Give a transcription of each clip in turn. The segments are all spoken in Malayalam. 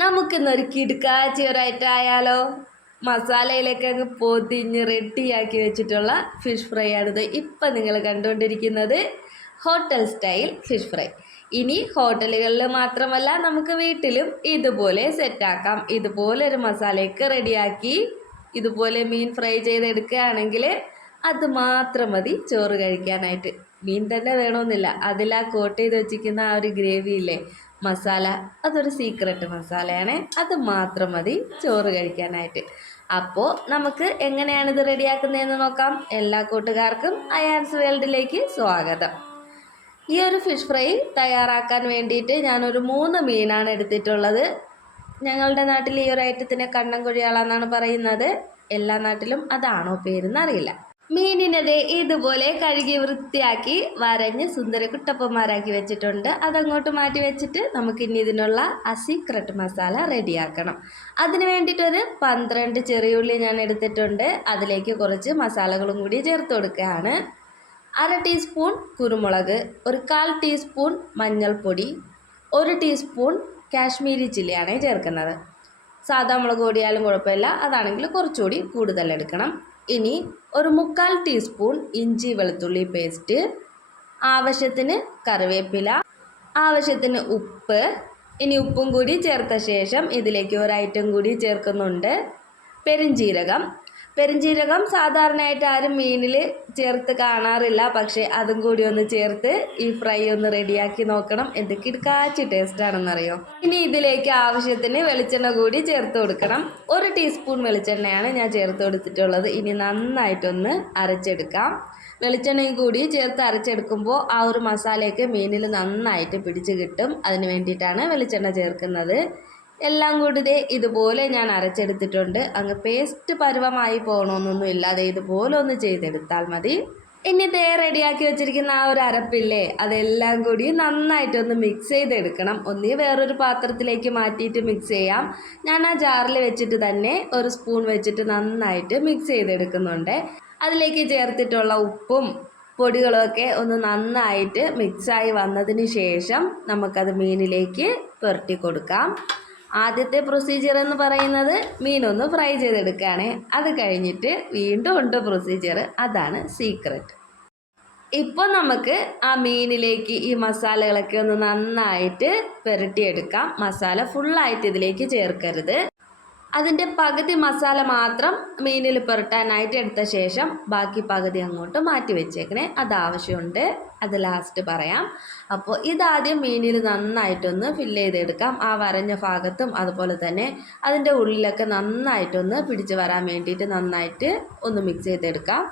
നമുക്കിന്നൊരു കിടുക്കാച്ചിയൊരായിട്ടായാലോ? മസാലയിലേക്ക് അങ്ങ് പൊതിഞ്ഞ് റെഡിയാക്കി വെച്ചിട്ടുള്ള ഫിഷ് ഫ്രൈ ആണിത് ഇപ്പം നിങ്ങൾ കണ്ടുകൊണ്ടിരിക്കുന്നത്. Hotel style fish fry. ഇനി ഹോട്ടലുകളിൽ മാത്രമല്ല, നമുക്ക് വീട്ടിലും ഇതുപോലെ സെറ്റാക്കാം. ഇതുപോലെ ഒരു മസാലയൊക്കെ റെഡിയാക്കി ഇതുപോലെ മീൻ ഫ്രൈ ചെയ്തെടുക്കുകയാണെങ്കിൽ അത് മാത്രം മതി ചോറ് കഴിക്കാനായിട്ട്. മീൻ തന്നെ വേണമെന്നില്ല, അതിലാ കോട്ട് ചെയ്ത് വെച്ചിരിക്കുന്ന ആ ഒരു ഗ്രേവി ഇല്ലേ, മസാല, അതൊരു സീക്രട്ട് മസാലയാണ്. അത് മാത്രം മതി ചോറ് കഴിക്കാനായിട്ട്. അപ്പോൾ നമുക്ക് എങ്ങനെയാണിത് റെഡിയാക്കുന്നതെന്ന് നോക്കാം. എല്ലാ കൂട്ടുകാർക്കും അയാൻസ് വേൾഡിലേക്ക് സ്വാഗതം. ഈ ഒരു ഫിഷ് ഫ്രൈ തയ്യാറാക്കാൻ വേണ്ടിയിട്ട് ഞാനൊരു 3 മീനാണ് എടുത്തിട്ടുള്ളത്. ഞങ്ങളുടെ നാട്ടിൽ ഈ ഒരു ഐറ്റത്തിനെ കണ്ണൻ കൊഴിയാളെന്നാണ് പറയുന്നത്. എല്ലാ നാട്ടിലും അതാണോ പേരെന്നറിയില്ല. മീനിനത് ഇതുപോലെ കഴുകി വൃത്തിയാക്കി വരഞ്ഞ് സുന്ദര കുട്ടപ്പന്മാരാക്കി വെച്ചിട്ടുണ്ട്. അതങ്ങോട്ട് മാറ്റി വെച്ചിട്ട് നമുക്കിനി ഇതിനുള്ള സീക്രട്ട് മസാല റെഡിയാക്കണം. അതിന് വേണ്ടിയിട്ടൊരു 12 ചെറിയുള്ളി ഞാൻ എടുത്തിട്ടുണ്ട്. അതിലേക്ക് കുറച്ച് മസാലകളും കൂടി ചേർത്ത് കൊടുക്കുകയാണ്. 1/2 ടീസ്പൂൺ കുരുമുളക്, ഒരു 1/4 ടീസ്പൂൺ മഞ്ഞൾപ്പൊടി, 1 ടീസ്പൂൺ കാശ്മീരി ചില്ലിയാണ് ചേർക്കുന്നത്. സാധാ മുളക് പൊടിയാലും കുഴപ്പമില്ല, അതാണെങ്കിൽ കുറച്ചുകൂടി കൂടുതൽ എടുക്കണം. ഇനി ഒരു 1/4 ടീസ്പൂൺ ഇഞ്ചി വെളുത്തുള്ളി പേസ്റ്റ്, ആവശ്യത്തിന് കറിവേപ്പില, ആവശ്യത്തിന് ഉപ്പ്. ഇനി ഉപ്പും കൂടി ചേർത്ത ശേഷം ഇതിലേക്ക് ഒരു ഐറ്റം കൂടി ചേർക്കുന്നുണ്ട്, പെരിഞ്ജീരകം. പെരിഞ്ജീരകം സാധാരണയായിട്ട് ആരും മീനിൽ ചേർത്ത് കാണാറില്ല, പക്ഷേ അതും കൂടി ഒന്ന് ചേർത്ത് ഈ ഫ്രൈ ഒന്ന് റെഡിയാക്കി നോക്കണം. എന്ത് കിടക്കാച്ചി ടേസ്റ്റാണെന്നറിയോ. ഇനി ഇതിലേക്ക് ആവശ്യത്തിന് വെളിച്ചെണ്ണ കൂടി ചേർത്ത് കൊടുക്കണം. 1 ടീസ്പൂൺ വെളിച്ചെണ്ണയാണ് ഞാൻ ചേർത്ത് കൊടുത്തിട്ടുള്ളത്. ഇനി നന്നായിട്ടൊന്ന് അരച്ചെടുക്കാം. വെളിച്ചെണ്ണയും കൂടി ചേർത്ത് അരച്ചെടുക്കുമ്പോൾ ആ ഒരു മസാലയൊക്കെ മീനിൽ നന്നായിട്ട് പിടിച്ച് കിട്ടും. അതിന് വേണ്ടിയിട്ടാണ് വെളിച്ചെണ്ണ ചേർക്കുന്നത്. എല്ലാം കൂടി ഇതുപോലെ ഞാൻ അരച്ചെടുത്തിട്ടുണ്ട്. അങ്ങ് പേസ്റ്റ് പരുവമായി പോകണമെന്നൊന്നും ഇല്ലാതെ ഇതുപോലെ ഒന്ന് ചെയ്തെടുത്താൽ മതി. ഇനി റെഡിയാക്കി വെച്ചിരിക്കുന്ന ആ ഒരു അരപ്പില്ലേ, അതെല്ലാം കൂടി നന്നായിട്ടൊന്ന് മിക്സ് ചെയ്തെടുക്കണം. ഒന്നീ വേറൊരു പാത്രത്തിലേക്ക് മാറ്റിയിട്ട് മിക്സ് ചെയ്യാം. ഞാൻ ആ ജാറിൽ വെച്ചിട്ട് തന്നെ ഒരു സ്പൂൺ വെച്ചിട്ട് നന്നായിട്ട് മിക്സ് ചെയ്തെടുക്കുന്നുണ്ട്. അതിലേക്ക് ചേർത്തിട്ടുള്ള ഉപ്പും പൊടികളൊക്കെ ഒന്ന് നന്നായിട്ട് മിക്സായി വന്നതിന് ശേഷം നമുക്കത് മീനിലേക്ക് പുരട്ടി കൊടുക്കാം. ആദ്യത്തെ പ്രൊസീജിയർ എന്ന് പറയുന്നത് മീനൊന്ന് ഫ്രൈ ചെയ്തെടുക്കുകയാണ്. അത് കഴിഞ്ഞിട്ട് വീണ്ടും ഉണ്ട് പ്രൊസീജിയർ, അതാണ് സീക്രട്ട്. ഇപ്പോൾ നമുക്ക് ആ മീനിലേക്ക് ഈ മസാലകളൊക്കെ ഒന്ന് നന്നായിട്ട് പുരട്ടിയെടുക്കാം. മസാല ഫുള്ളായിട്ട് ഇതിലേക്ക് ചേർക്കരുത്. അതിൻ്റെ പകുതി മസാല മാത്രം മീനിൽ പുരട്ടാനായിട്ട് എടുത്ത ശേഷം ബാക്കി പകുതി അങ്ങോട്ട് മാറ്റി വെച്ചേക്കണേ. അത് ആവശ്യമുണ്ട്, അത് ലാസ്റ്റ് പറയാം. അപ്പോൾ ഇതാദ്യം മീനിൽ നന്നായിട്ടൊന്ന് ഫില്ല് ചെയ്തെടുക്കാം. ആ വരഞ്ഞ ഭാഗത്തും അതുപോലെ തന്നെ അതിൻ്റെ ഉള്ളിലൊക്കെ നന്നായിട്ടൊന്ന് പിടിച്ച് വരാൻ വേണ്ടിയിട്ട് നന്നായിട്ട് ഒന്ന് മിക്സ് ചെയ്തെടുക്കാം.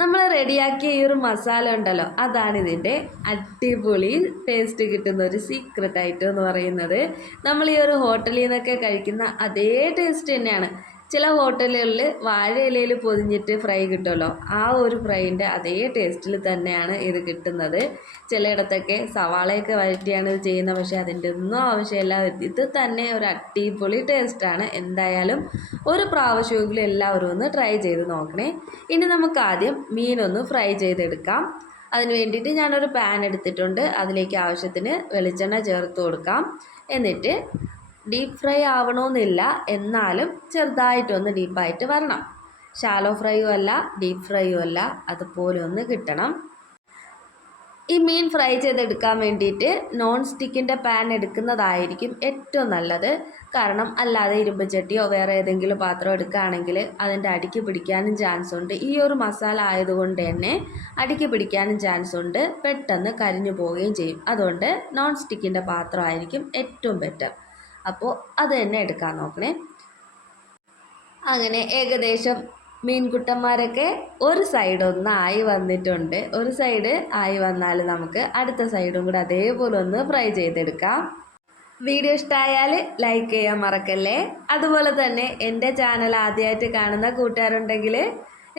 നമ്മൾ റെഡിയാക്കിയ ഈ ഒരു മസാല ഉണ്ടല്ലോ, അതാണ് ഇതിൻ്റെ അടിപൊളി ടേസ്റ്റ് കിട്ടുന്ന ഒരു സീക്രട്ട് ഐറ്റം എന്ന് പറയുന്നത്. നമ്മൾ ഈ ഒരു ഹോട്ടലിൽ നിന്നൊക്കെ കഴിക്കുന്ന അതേ ടേസ്റ്റ് തന്നെയാണ്. ചില ഹോട്ടലുകളിൽ വാഴയിലയിൽ പൊതിഞ്ഞിട്ട് ഫ്രൈ കിട്ടുമല്ലോ, ആ ഒരു ഫ്രൈൻ്റെ അതേ ടേസ്റ്റിൽ തന്നെയാണ് ഇത് കിട്ടുന്നത്. ചിലയിടത്തൊക്കെ സവാളയൊക്കെ വഴറ്റിയാണ് ഇത് ചെയ്യുന്നത്, പക്ഷേ അതിൻ്റെ ഒന്നും ആവശ്യമില്ല. ഇത് തന്നെ ഒരു അടിപൊളി ടേസ്റ്റാണ്. എന്തായാലും ഒരു പ്രാവശ്യമെങ്കിലും എല്ലാവരും ഒന്ന് ട്രൈ ചെയ്ത് നോക്കണേ. ഇനി നമുക്ക് ആദ്യം മീനൊന്ന് ഫ്രൈ ചെയ്തെടുക്കാം. അതിന് വേണ്ടിയിട്ട് ഞാനൊരു പാൻ എടുത്തിട്ടുണ്ട്. അതിലേക്ക് ആവശ്യത്തിന് വെളിച്ചെണ്ണ ചേർത്ത് കൊടുക്കാം. എന്നിട്ട് ഡീപ്പ് ഫ്രൈ ആവണമെന്നില്ല, എന്നാലും ചെറുതായിട്ടൊന്ന് ഡീപ്പായിട്ട് വരണം. ഷാലോ ഫ്രൈയും അല്ല ഡീപ്പ് ഫ്രൈയും അല്ല, അതുപോലെ ഒന്ന് കിട്ടണം. ഈ മീൻ ഫ്രൈ ചെയ്തെടുക്കാൻ വേണ്ടിയിട്ട് നോൺ സ്റ്റിക്കിൻ്റെ പാൻ എടുക്കുന്നതായിരിക്കും ഏറ്റവും നല്ലത്. കാരണം അല്ലാതെ ഇരുമ്പ് ചട്ടിയോ വേറെ ഏതെങ്കിലും പാത്രം എടുക്കുകയാണെങ്കിൽ അതിൻ്റെ അടിക്ക് പിടിക്കാനും ചാൻസ് ഉണ്ട്. ഈ ഒരു മസാല ആയതുകൊണ്ട് തന്നെ അടിക്ക് പിടിക്കാനും ചാൻസ് ഉണ്ട്, പെട്ടെന്ന് കരിഞ്ഞു പോവുകയും ചെയ്യും. അതുകൊണ്ട് നോൺ സ്റ്റിക്കിൻ്റെ പാത്രമായിരിക്കും ഏറ്റവും ബെറ്റർ. അപ്പോൾ അത് തന്നെ എടുക്കാൻ നോക്കണേ. അങ്ങനെ ഏകദേശം മീൻകുട്ടന്മാരൊക്കെ ഒരു സൈഡ് ഒന്ന് ആയി വന്നിട്ടുണ്ട്. ഒരു സൈഡ് ആയി വന്നാൽ നമുക്ക് അടുത്ത സൈഡും കൂടെ അതേപോലെ ഒന്ന് ഫ്രൈ ചെയ്തെടുക്കാം. വീഡിയോ ഇഷ്ടമായാൽ ലൈക്ക് ചെയ്യാൻ മറക്കല്ലേ. അതുപോലെ തന്നെ എൻ്റെ ചാനൽ ആദ്യമായിട്ട് കാണുന്ന കൂട്ടുകാരുണ്ടെങ്കിൽ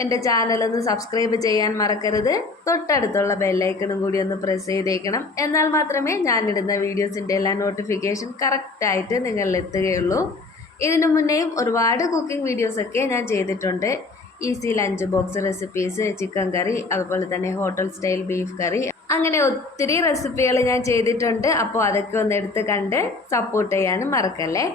എൻ്റെ ചാനലൊന്ന് സബ്സ്ക്രൈബ് ചെയ്യാൻ മറക്കരുത്. തൊട്ടടുത്തുള്ള ബെല്ലൈക്കണും കൂടി ഒന്ന് പ്രസ് ചെയ്തേക്കണം. എന്നാൽ മാത്രമേ ഞാനിടുന്ന വീഡിയോസിൻ്റെ എല്ലാ നോട്ടിഫിക്കേഷൻ കറക്റ്റായിട്ട് നിങ്ങളിലെത്തുകയുള്ളൂ. ഇതിനു മുന്നേയും ഒരുപാട് കുക്കിംഗ് വീഡിയോസൊക്കെ ഞാൻ ചെയ്തിട്ടുണ്ട്. Easy lunch box recipes, chicken curry, അതുപോലെ തന്നെ ഹോട്ടൽ സ്റ്റൈൽ ബീഫ് കറി, അങ്ങനെ ഒത്തിരി റെസിപ്പികൾ ഞാൻ ചെയ്തിട്ടുണ്ട്. അപ്പോൾ അതൊക്കെ ഒന്ന് എടുത്ത് കണ്ട് സപ്പോർട്ട് ചെയ്യാനും മറക്കല്ലേ.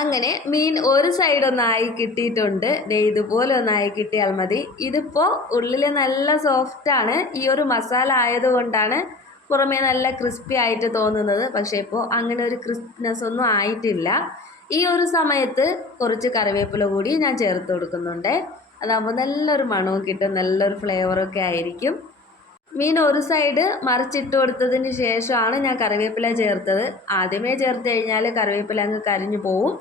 അങ്ങനെ മീൻ ഒരു സൈഡ് ഒന്നായി കിട്ടിയിട്ടുണ്ട്. ഇതുപോലെ ഒന്നായി കിട്ടിയാൽ മതി. ഇതിപ്പോൾ ഉള്ളിൽ നല്ല സോഫ്റ്റാണ്. ഈ ഒരു മസാല ആയതുകൊണ്ടാണ് പുറമേ നല്ല ക്രിസ്പി ആയിട്ട് തോന്നുന്നത്. പക്ഷേ ഇപ്പോൾ അങ്ങനെ ഒരു ക്രിസ്പിനെസ് ഒന്നും ആയിട്ടില്ല. ഈ ഒരു സമയത്ത് കുറച്ച് കറിവേപ്പില കൂടി ഞാൻ ചേർത്ത് കൊടുക്കുന്നുണ്ട്. അതാകുമ്പോൾ നല്ലൊരു മണവും കിട്ടും, നല്ലൊരു ഫ്ലേവറൊക്കെ ആയിരിക്കും. മീൻ ഒരു സൈഡ് മറിച്ചിട്ട് കൊടുത്തതിന് ശേഷമാണ് ഞാൻ കറിവേപ്പില ചേർത്തത്. ആദ്യമേ ചേർത്ത് കഴിഞ്ഞാൽ കറിവേപ്പില അങ്ങ് കരിഞ്ഞു പോവും.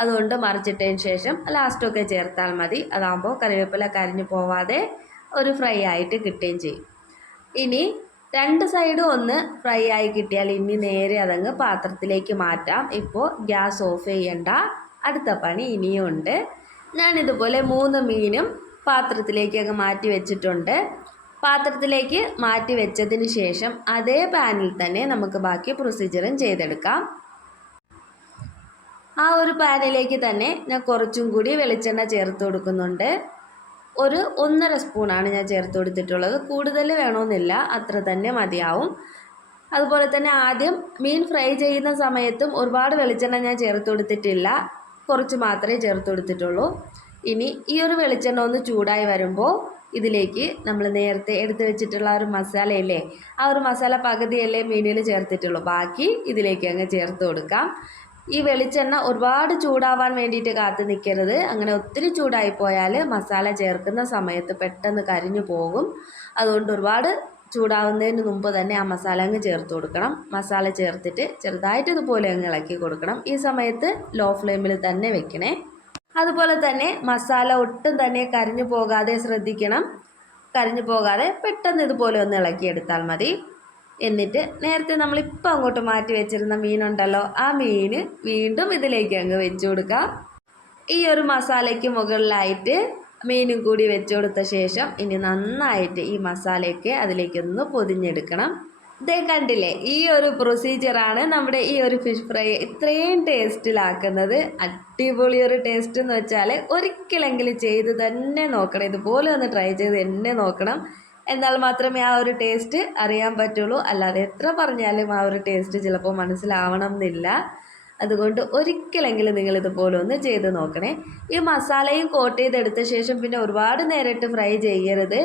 അതുകൊണ്ട് മറിച്ചിട്ടതിന് ശേഷം ലാസ്റ്റൊക്കെ ചേർത്താൽ മതി. അതാകുമ്പോൾ കറിവേപ്പില കരിഞ്ഞു പോവാതെ ഒരു ഫ്രൈ ആയിട്ട് കിട്ടുകയും ചെയ്യും. ഇനി രണ്ട് സൈഡും ഒന്ന് ഫ്രൈ ആയി കിട്ടിയാൽ ഇനി നേരെ അതങ്ങ് പാത്രത്തിലേക്ക് മാറ്റാം. ഇപ്പോൾ ഗ്യാസ് ഓഫ് ചെയ്യണ്ട, അടുത്ത പണി ഇനിയും ഉണ്ട്. ഞാനിതുപോലെ 3 മീനും പാത്രത്തിലേക്ക് അങ്ങ് മാറ്റി വെച്ചിട്ടുണ്ട്. പാത്രത്തിലേക്ക് മാറ്റി വെച്ചതിന് ശേഷം അതേ പാനിൽ തന്നെ നമുക്ക് ബാക്കി പ്രൊസീജിയറും ചെയ്തെടുക്കാം. ആ ഒരു പാനിലേക്ക് തന്നെ ഞാൻ കുറച്ചും കൂടി വെളിച്ചെണ്ണ ചേർത്ത് കൊടുക്കുന്നുണ്ട്. ഒരു 1.5 സ്പൂണാണ് ഞാൻ ചേർത്ത് കൊടുത്തിട്ടുള്ളത്. കൂടുതൽ വേണമെന്നില്ല, അത്ര തന്നെ മതിയാവും. അതുപോലെ തന്നെ ആദ്യം മീൻ ഫ്രൈ ചെയ്യുന്ന സമയത്തും ഒരുപാട് വെളിച്ചെണ്ണ ഞാൻ ചേർത്ത് കൊടുത്തിട്ടില്ല, കുറച്ച് മാത്രമേ ചേർത്ത് കൊടുത്തിട്ടുള്ളൂ. ഇനി ഈ ഒരു വെളിച്ചെണ്ണ ഒന്ന് ചൂടായി വരുമ്പോൾ ഇതിലേക്ക് നമ്മൾ നേരത്തെ എടുത്ത് വെച്ചിട്ടുള്ള ഒരു മസാലയില്ലേ, ആ ഒരു മസാല പകുതിയല്ലേ മീനിൽ ചേർത്തിട്ടുള്ളൂ, ബാക്കി ഇതിലേക്ക് അങ്ങ് ചേർത്ത് കൊടുക്കാം. ഈ വെളിച്ചെണ്ണ ഒരുപാട് ചൂടാവാൻ വേണ്ടിയിട്ട് കാത്തു നിൽക്കരുത്. അങ്ങനെ ഒത്തിരി ചൂടായി പോയാൽ മസാല ചേർക്കുന്ന സമയത്ത് പെട്ടെന്ന് കരിഞ്ഞു പോകും. അതുകൊണ്ട് ഒരുപാട് ചൂടാവുന്നതിന് മുമ്പ് തന്നെ ആ മസാല അങ്ങ് ചേർത്ത് കൊടുക്കണം. മസാല ചേർത്തിട്ട് ചെറുതായിട്ട് ഇതുപോലെ അങ്ങ് ഇളക്കി കൊടുക്കണം. ഈ സമയത്ത് ലോ ഫ്ലെയിമിൽ തന്നെ വെക്കണേ. അതുപോലെ തന്നെ മസാല ഒട്ടും തന്നെ കരിഞ്ഞു പോകാതെ ശ്രദ്ധിക്കണം. കരിഞ്ഞു പോകാതെ പെട്ടെന്ന് ഇതുപോലെ ഒന്ന് ഇളക്കിയെടുത്താൽ മതി. എന്നിട്ട് നേരത്തെ നമ്മളിപ്പോൾ അങ്ങോട്ട് മാറ്റി വെച്ചിരുന്ന മീനുണ്ടല്ലോ, ആ മീൻ വീണ്ടും ഇതിലേക്ക് അങ്ങ് വെച്ച് കൊടുക്കാം. ഈ ഒരു മസാലയ്ക്ക് മുകളിലായിട്ട് മീനും കൂടി വെച്ച് കൊടുത്ത ശേഷം ഇനി നന്നായിട്ട് ഈ മസാലയൊക്കെ അതിലേക്കൊന്ന് പൊതിഞ്ഞെടുക്കണം. ഇതേ കണ്ടില്ലേ, ഈ ഒരു പ്രൊസീജിയറാണ് നമ്മുടെ ഈ ഒരു ഫിഷ് ഫ്രൈ ഇത്രയും ടേസ്റ്റിലാക്കുന്നത്. അടിപൊളി ഒരു ടേസ്റ്റ് എന്ന് വെച്ചാൽ ഒരിക്കലെങ്കിലും ചെയ്ത് തന്നെ നോക്കണം. ഇതുപോലെ ഒന്ന് ട്രൈ ചെയ്ത് തന്നെ നോക്കണം. എന്നാൽ മാത്രമേ ആ ഒരു ടേസ്റ്റ് അറിയാൻ പറ്റുള്ളൂ. അല്ലാതെ എത്ര പറഞ്ഞാലും ആ ഒരു ടേസ്റ്റ് ചിലപ്പോൾ മനസ്സിലാവണം എന്നില്ല. അതുകൊണ്ട് ഒരിക്കലെങ്കിലും നിങ്ങൾ ഇതുപോലെ ഒന്ന് ചെയ്ത് നോക്കണേ. ഈ മസാലയും കോട്ട് ചെയ്തെടുത്ത ശേഷം പിന്നെ ഒരുപാട് നേരിട്ട് ഫ്രൈ ചെയ്യരുത്.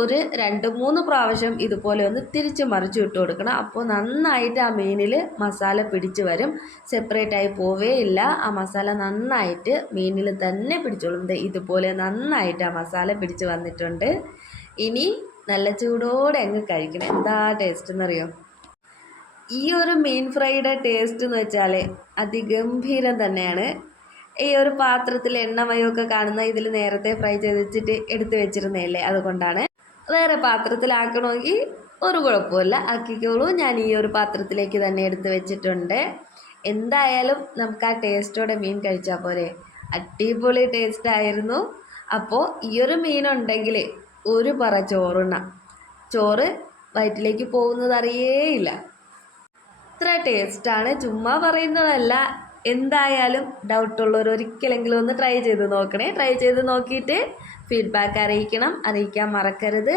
ഒരു 2-3 പ്രാവശ്യം ഇതുപോലെ ഒന്ന് തിരിച്ച് മറിച്ച് ഇട്ട് കൊടുക്കണം. അപ്പോൾ നന്നായിട്ട് ആ മീനിൽ മസാല പിടിച്ച് വരും, സെപ്പറേറ്റ് ആയി പോവേ ഇല്ല. ആ മസാല നന്നായിട്ട് മീനിൽ തന്നെ പിടിച്ചോളും. ഇതുപോലെ നന്നായിട്ട് ആ മസാല പിടിച്ച് വന്നിട്ടുണ്ട്. ഇനി നല്ല ചൂടോടെ അങ്ങ് കഴിക്കണം. എന്താ ടേസ്റ്റ് എന്നറിയോ? ഈ ഒരു മീൻ ഫ്രൈയുടെ ടേസ്റ്റ് എന്ന് വെച്ചാൽ അതിഗംഭീരം തന്നെയാണ്. ഈ ഒരു പാത്രത്തിൽ എണ്ണമയമൊക്കെ കാണുന്ന ഇതിൽ നേരത്തെ ഫ്രൈ ചെയ്ത് വെച്ചിട്ട് എടുത്ത് വെച്ചിരുന്നതല്ലേ, അതുകൊണ്ടാണ്. വേറെ പാത്രത്തിലാക്കണമെങ്കിൽ ഒരു കുഴപ്പമില്ല, ആക്കിക്കോളൂ. ഞാൻ ഈ ഒരു പാത്രത്തിലേക്ക് തന്നെ എടുത്ത് വെച്ചിട്ടുണ്ട്. എന്തായാലും നമുക്ക് ആ ടേസ്റ്റോടെ മീൻ കഴിച്ചാൽ പോരെ. അടിപൊളി ടേസ്റ്റ് ആയിരുന്നു. അപ്പോൾ ഈ ഒരു മീനുണ്ടെങ്കിൽ ഒരു പറ ചോറുണ്ണാം. ചോറ് വയറ്റിലേക്ക് പോകുന്നത് അറിയേയില്ല. ഇത്ര ടേസ്റ്റാണ്, ചുമ്മാ പറയുന്നതല്ല. എന്തായാലും ഡൗട്ടുള്ളവർ ഒരിക്കലെങ്കിലും ഒന്ന് ട്രൈ ചെയ്ത് നോക്കണേ. ട്രൈ ചെയ്ത് നോക്കിയിട്ട് ഫീഡ്ബാക്ക് അറിയിക്കാൻ മറക്കരുത്.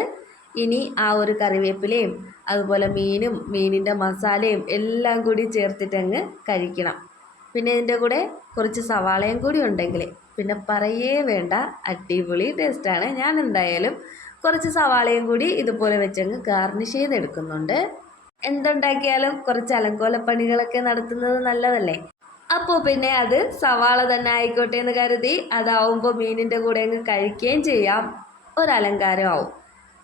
ഇനി ആ ഒരു കറിവേപ്പിലയും അതുപോലെ മീനും മീനിൻ്റെ മസാലയും എല്ലാം കൂടി ചേർത്തിട്ടങ്ങ് കഴിക്കണം. പിന്നെ ഇതിൻ്റെ കൂടെ കുറച്ച് സവാളയും കൂടി ഉണ്ടെങ്കിൽ പിന്നെ പറയേ വേണ്ട, അടിപൊളി ടേസ്റ്റാണ്. ഞാൻ എന്തായാലും കുറച്ച് സവാളയും കൂടി ഇതുപോലെ വെച്ചങ്ങ് ഗാർണിഷ് ചെയ്തെടുക്കുന്നുണ്ട്. എന്തുണ്ടാക്കിയാലും കുറച്ച് അലങ്കോലപ്പണികളൊക്കെ നടത്തുന്നത് നല്ലതല്ലേ. അപ്പോൾ പിന്നെ അത് സവാള തന്നെ ആയിക്കോട്ടെ എന്ന് കരുതി അതാവുമ്പോൾ മീനിൻ്റെ കൂടെ അങ്ങ് കഴിക്കുകയും ചെയ്യാം. ഒരലങ്കാരമാവും.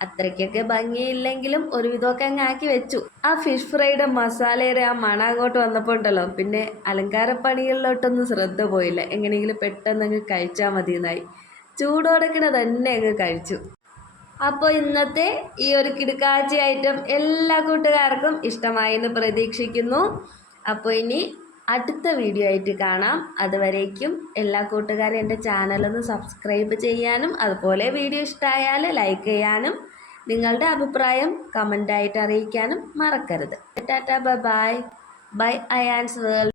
അത്രയ്ക്കൊക്കെ ഭംഗിയില്ലെങ്കിലും ഒരുവിധമൊക്കെ അങ്ങ് ആക്കി വെച്ചു. ആ ഫിഷ് ഫ്രൈയുടെ മസാലയുടെ ആ മണം അങ്ങോട്ട് വന്നപ്പോൾ ഉണ്ടല്ലോ, പിന്നെ അലങ്കാരപ്പണികളിലോട്ടൊന്നും ശ്രദ്ധ പോയില്ല. എങ്ങനെയെങ്കിലും പെട്ടെന്ന് അങ്ങ് കഴിച്ചാൽ മതിയെന്നായി. ചൂടോടക്കിനെ തന്നെ അങ്ങ് കഴിച്ചു. അപ്പോൾ ഇന്നത്തെ ഈ ഒരു കിടുക്കാച്ചി ഐറ്റം എല്ലാ കൂട്ടുകാർക്കും ഇഷ്ടമായി എന്ന് പ്രതീക്ഷിക്കുന്നു. അപ്പോൾ ഇനി അടുത്ത വീഡിയോ ആയിട്ട് കാണാം. അതുവരേക്കും എല്ലാ കൂട്ടുകാരും എൻ്റെ ചാനലൊന്ന് സബ്സ്ക്രൈബ് ചെയ്യാനും അതുപോലെ വീഡിയോ ഇഷ്ടമായാൽ ലൈക്ക് ചെയ്യാനും നിങ്ങളുടെ അഭിപ്രായം കമൻ്റായിട്ട് അറിയിക്കാനും മറക്കരുത്. Tata, bye bye. Ayan's world.